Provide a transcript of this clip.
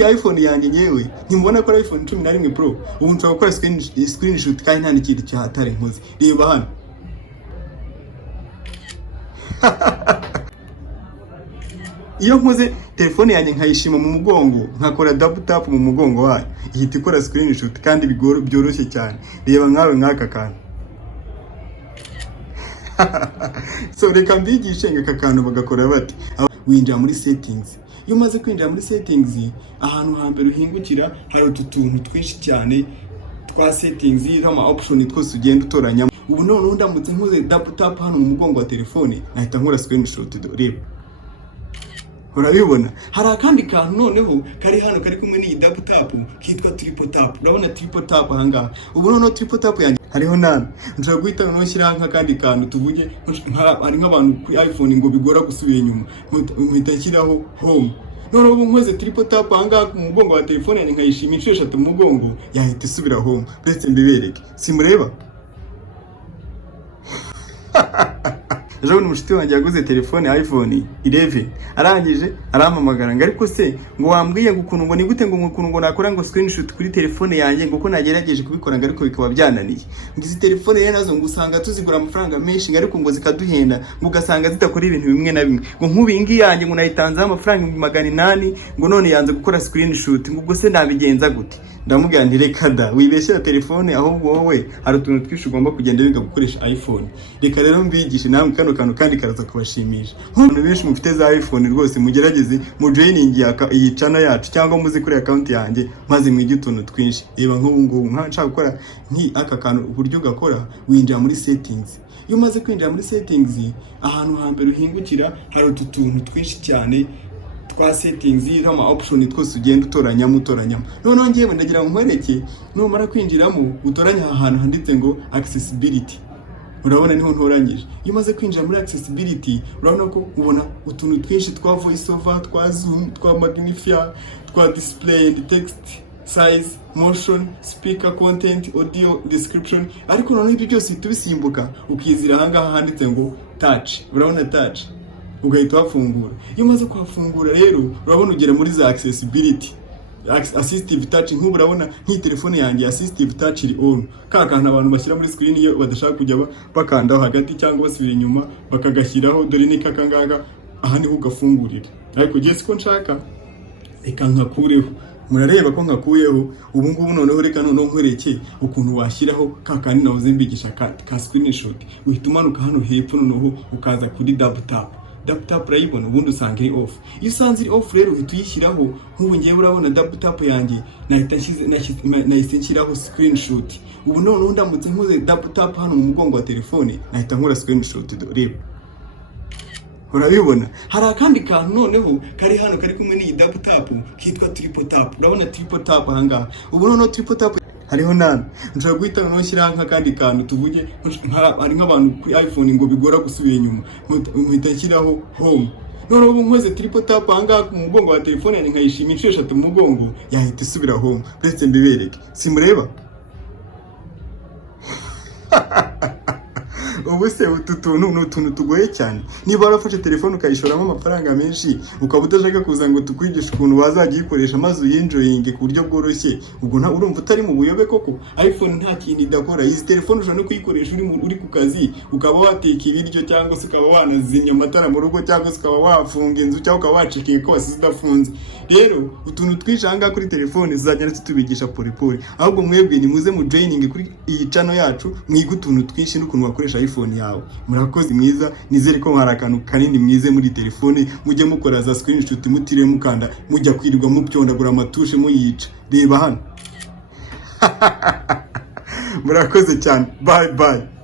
nk'uyu iPhone yanjye nyewe ntimubona ko ari iPhone 11 Pro ubu nshobora gukora screenshot kandi nta n'ikintu cyahatare nkoze. Reba hano iyo nkoze telefone yanjye nkayishima mu mugongo nkakora double tap mu mugongo wayo ihita ikora screenshot kandi byoroshye cyane. Reba nkawe nk'aka kantu. So reka mbigishe ngaka kantu bagakora bati winjira muri settings. Iyo umaze kwinjira muri settings ahantu hambere uhingukira hari utuntu twinshi cyane twa settings n'ama option twose ugenda utoranya. Ubu none ndamutse nkoze double tap hano mu mugongo wa telefone nahita nkora screenshot. Reba urabibona hari akandi kantu noneho kari hano kari kumwe n'iyi double tap kitwa triple tap. Urabona triple tap ahangaha. Ubu none triple tap yanjye hariho nane nshobora guhita noshyira nk'akandi kantu tuvuge ari nk'abantu kuri iPhone ngo bigora gusubira inyuma mpita nshyiraho home. None ubu nkoze triple tap ahangaha ku mugongo wa telefone yanjye nkayishima inshuro 3 mu mugongo yahita isubira home. Ndetse mbibereke simureba. Ejo n'umushiti wanjye yaguze telefone iPhone 11 arangije arampamagara ngo ariko se ngo wambwiye ngo ukuntu ngo ni gute ngo ukuntu ngo nakora ngo screenshot kuri telefone yanjye ngo ko nagerageje kubikora ngo ariko bikaba byananiye. Ngize telefone rero nazo ngo usanga tuzigura amafaranga menshi ngo ariko ngo zikaduhenda ngo ugasanga zitakora ibintu bimwe na bimwe ngo nk'ubingi yanjye ngo nayitanze amafaranga 800 ngo none yanze gukora screenshot ngo ubwo se nabigenza gute. Ndamubwira nti reka da wibeshyira telefone ahubwo wowe hari utuntu twinshi ugomba kugenda wiga gukoresha iPhone. Reka rero mbigishe namwe kano kantu kandi karaza kubashimisha. Nk'abantu benshi mufite za iPhone rwose mugerageze mu joining iyi channel yacu cyangwa muzi kuri account yanjye maze mwige utuntu twinshi. Reba nk'ubu nshaka gukora aka kantu uburyo gakora winjira muri settings. Iyo umaze kwinjira muri settings ahantu hambere uhingukira hari utuntu twinshi cyane twa settings n'ama option twose ugenda utoranyamo. Noneho ngiye ndagira ngo nkwereke numara kwinjiramo utoranya ahantu handitse ngo accessibility. Urabona niho ntoranyije. Iyo umaze kwinjira muri accessibility urabona ko ubona utuntu twinshi twa voice over, twa zoom, twa magnifier, twa display and text size, motion, speaker content, audio description. Ariko noneho ibyo byose tubisimbuka ukizira ahangaha handitse ngo touch. Urabona touch ugahita wafungura. Iyo umaze kuhafungura rero urabona ugera muri za accessibility assistive touch. nk'ubu urabona nk'iyi telefone yanjye assistive touch iri on. Kantu abantu bashyira muri screen iyo badashaka kujya bakandaho hagati cyangwa basubira inyuma bakagashyiraho. Dore ni kakangaga aha niho ugafungurira. Ariko giye siko nshaka reka nkakureho. Murareba ko nkakuyeho. Ubu ngubu noneho reka noneho nkwereke ukuntu washyiraho kakandi nahoze mbigisha ka screenshot. Uhita umanuka hano hepfo noneho ukaza kuri double tap. Double tap urayibona ubundi usanga iri off. Iyo usanze iri off rero uhita uyishyiraho. Nk'ubu ngiye urabona double tap yanjye nahise nshyiraho screenshot. Ubu noneho ndamutse nkoze double tap hano mu mugongo wa telefone nahita nkora screenshot. Reba urabibona hari akandi kantu noneho kari hano kari kumwe n'iyi double tap kitwa triple tap. Urabona triple tap ahangaha. Ubu noneho triple tap hariho nane nshobora guhita noshyira nk'akandi kantu tuvuge ari nk'abantu kuri iPhone ngo bigora gusubira inyuma mpita nshyiraho home. None ubu nkoze triple tap ahangaha ku mugongo wa telefone yanjye nkayishima inshuro 3 mu mugongo yahita isubira home. Ndetse mbibereke simureba. Ubu se utuntu tugoye cyane. Niba warafashe telefone ukayishoramo amafaranga menshi ukaba udashaka kuza ngo tukwigisha ukuntu wazagikoresha maze uyinjoyinge ku buryo bworoshye, ubwo urumva utari mu buyobe koko. iPhone nta kintu idakora. Izi telefone ushobora no kuyikoresha uri ku kazi ukaba wateka ibiryo cyangwa se ukaba wanazimya amatara mu rugo cyangwa se ukaba wafunga inzu cyangwa ukaba wacekinga ko wasize idafunze. Rero utuntu twishanga kuri telefone zizagenda tubigisha polipoli. Ahubwo mwebwe ni muze mu joining kuri iyi channel yacu mwige utuntu twinshi n'ukuntu wakoresha iPhone yawe. Murakoze mwiza, nizere ko hari akantu kanini mwize muri telefone mujye mukora za screenshot mutire mukanda mujya kwirirwa mupyondagura amatushe muyica. Reba hano. Murakoze cyane. Bye bye.